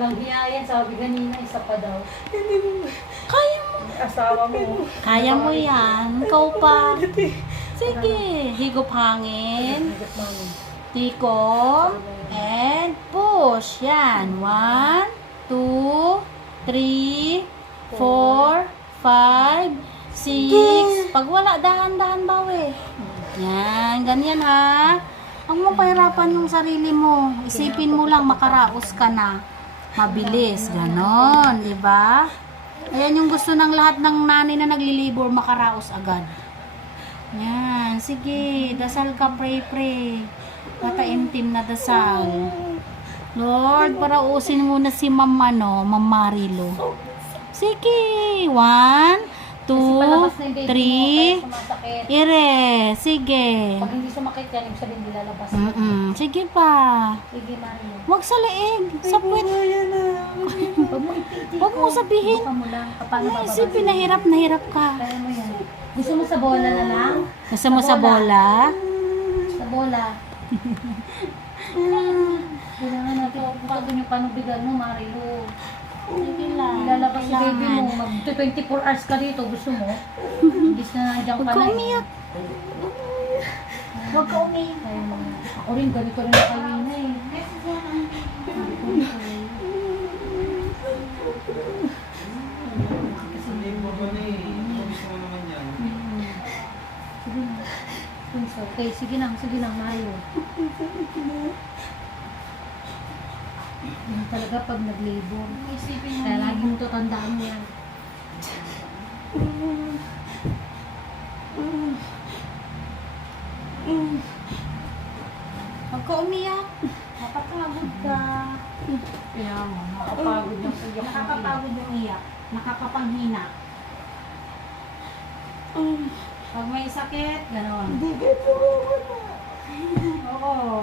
Walang hiya yan, sabi kanina, isa pa daw. Hindi mo. Kaya mo. Asawa mo. Kaya mo yan. Ikaw pa. Sige. Higop hangin. Tiko. And push. Yan. 1, 2, 3, 4, 5, 6. Pag wala, dahan-dahan bawi. Yan. Ganyan ha. Huwag mo pahirapan yung sarili mo. Isipin mo lang, makaraos ka na. Mabilis. Ganon. Diba? Ayan yung gusto ng lahat ng nanay na naglilibor, makaraos agad. Yan. Sige. Dasal ka, pray. Mataimtim na dasal. Lord, parausin mo na si Ma'am Marilo. Sige. 1, 2, 3. Ire. Sige. Pag hindi sumakit yan, ibig sabihin nilalabas. Sige pa. Sige, Mario. Huwag sa leeg. Sa puwet. Huwag mo sabihin. Buka mo lang. Paano bababa? Isipin, nahirap ka. Kaya mo yan. Gusto mo sa bola na lang? Gusto mo sa bola? Sa bola. Kailangan natin pagkakun yung panubigan mo, Mario. Sige lang. Ilalabas si baby mo. Mag-24 hours ka dito. Gusto mo? Hindi na nandiyan Huwag ka ka na. umiyak. Huwag ka umiyak. Kaya mo. Ako rin, ganito rin na kanina eh. Okay, sige lang, Mario. Yan talaga pag nag-labor. Kaya lagi mo tatandaan mo yan. Huwag ka umiyak. Nakapagod ka. Kaya mo, nakapagod yung iyak. Nakakapagod yung iyak. Nakakapanghina. Pag may sakit, gano'n. Oo.